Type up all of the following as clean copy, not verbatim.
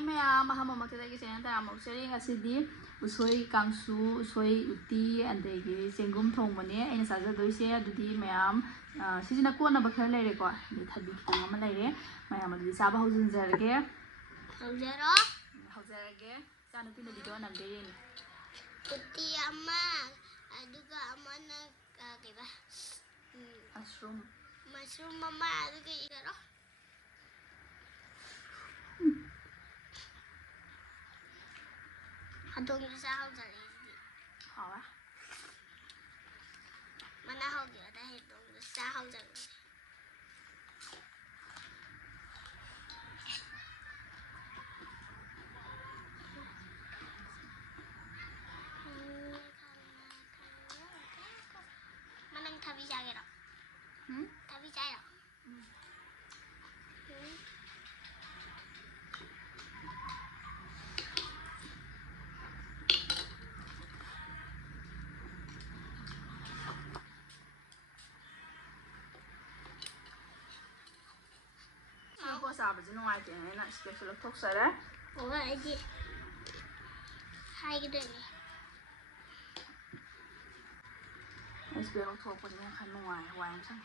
Hi ma'am, mahamamaktadagi taramok sharing asidi usoi kangsu, usoi uti andagi sengum thongmane aina sajadoise adudi ma'am sijina kona bakhar laire ko ni thabi kitang ama laire ma'am adudi saba hojinjarage haujarage chanu pina video namde yeni uti ama aduga amana kaiba mushroom mama aduga igaro Hadong sa haujar ini. Hawa. Mana haujar dahil dong sa haujar. Manang tabi jagero. Tabi jagero. Sabe não ai tem na special talk sara oh aji hai gede ni special talk ko ni kan no ai wa yang sang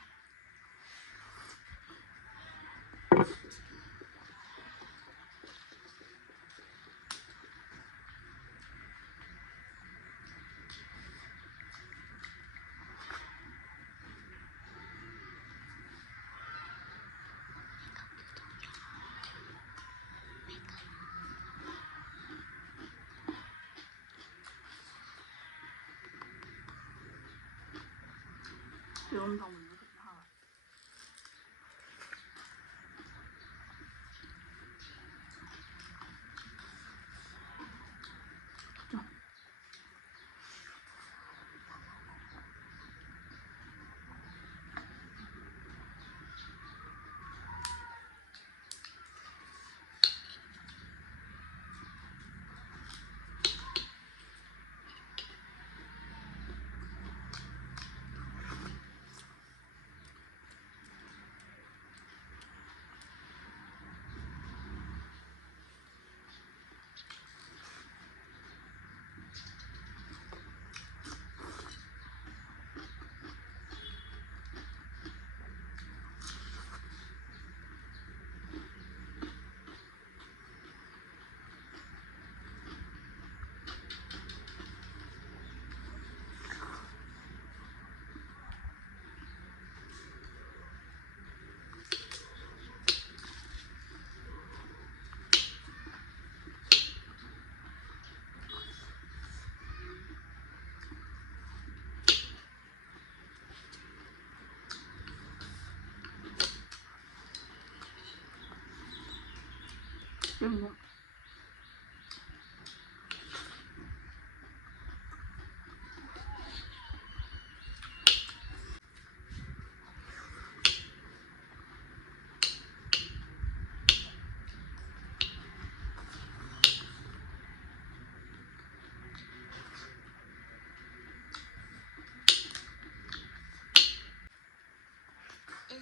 Yung tong nó cực hả? Yung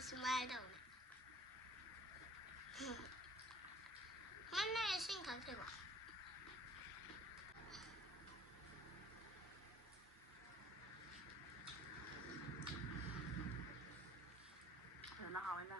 smile down. Mana yang sing kan tu? nó hỏi nè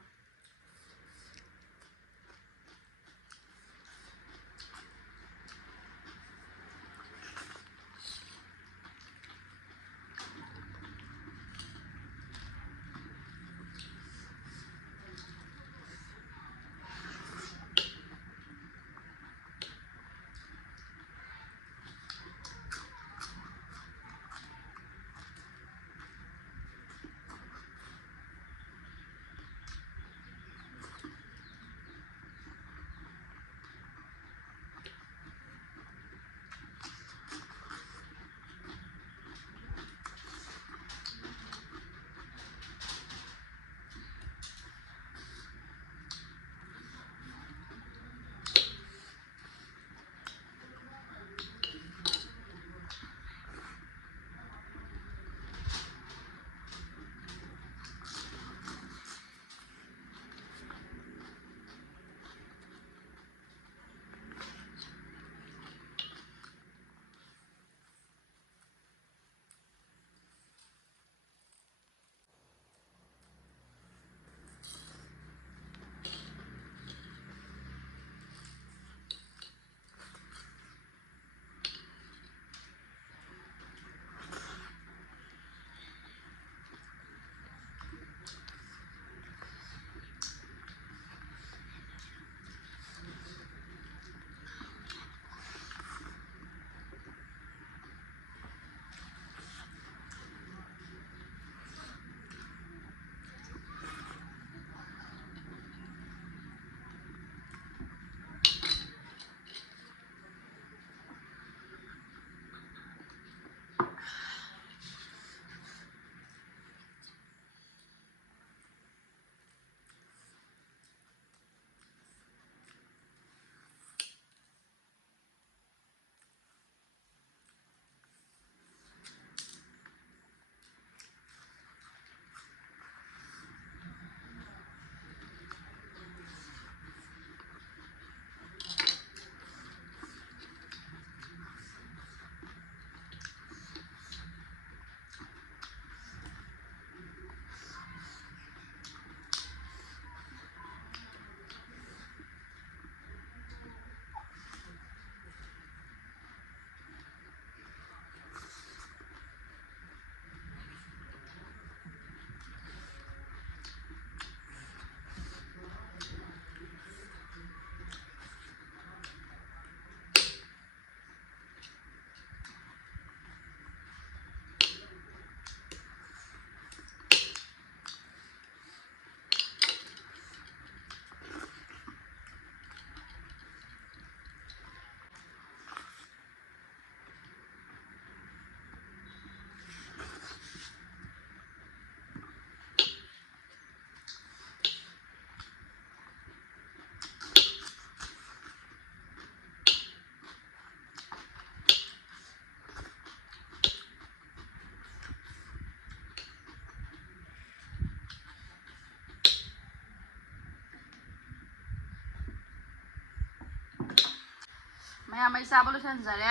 ꯃꯌꯥꯝ ꯑꯩ ꯆꯥꯕ ꯂꯣꯏꯁꯤꯟꯖꯔꯦ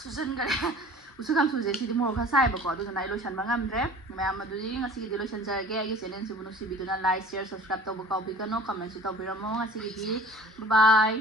ꯁꯨꯖꯤꯟꯈꯔꯦ ꯎꯁꯣꯏ ꯀꯥꯡꯁꯨꯁꯦ ꯁꯤꯗꯤ ꯃꯣꯔꯣꯛ ꯈꯔ ꯁꯥꯏꯕꯀꯣ ꯑꯗꯨꯗꯨꯅ ꯑꯩ ꯂꯣꯏꯁꯤꯟꯕ ꯉꯝꯗ꯭ꯔꯦ ꯃꯌꯥꯝ ꯑꯗꯨꯗꯤ ꯉꯁꯤꯒꯤꯗꯤ ꯂꯣꯏꯁꯤꯟꯖꯔꯒꯦ ꯑꯩꯒꯤ ꯆꯦꯅꯦꯜꯁꯤꯕꯨ ꯅꯨꯡꯁꯤꯕꯤꯗꯨꯅ ꯂꯥꯏꯛ ꯁꯤꯌꯔ ꯁꯕꯁꯀ꯭ꯔꯥꯏꯕ ꯇꯧꯕ ꯀꯥꯎꯕꯤꯒꯅꯨ ꯀꯃꯦꯟꯠꯁꯨ ꯇꯧꯕꯤꯔꯝꯃꯣ ꯉꯁꯤꯒꯤꯗꯤ ꯕꯥꯏ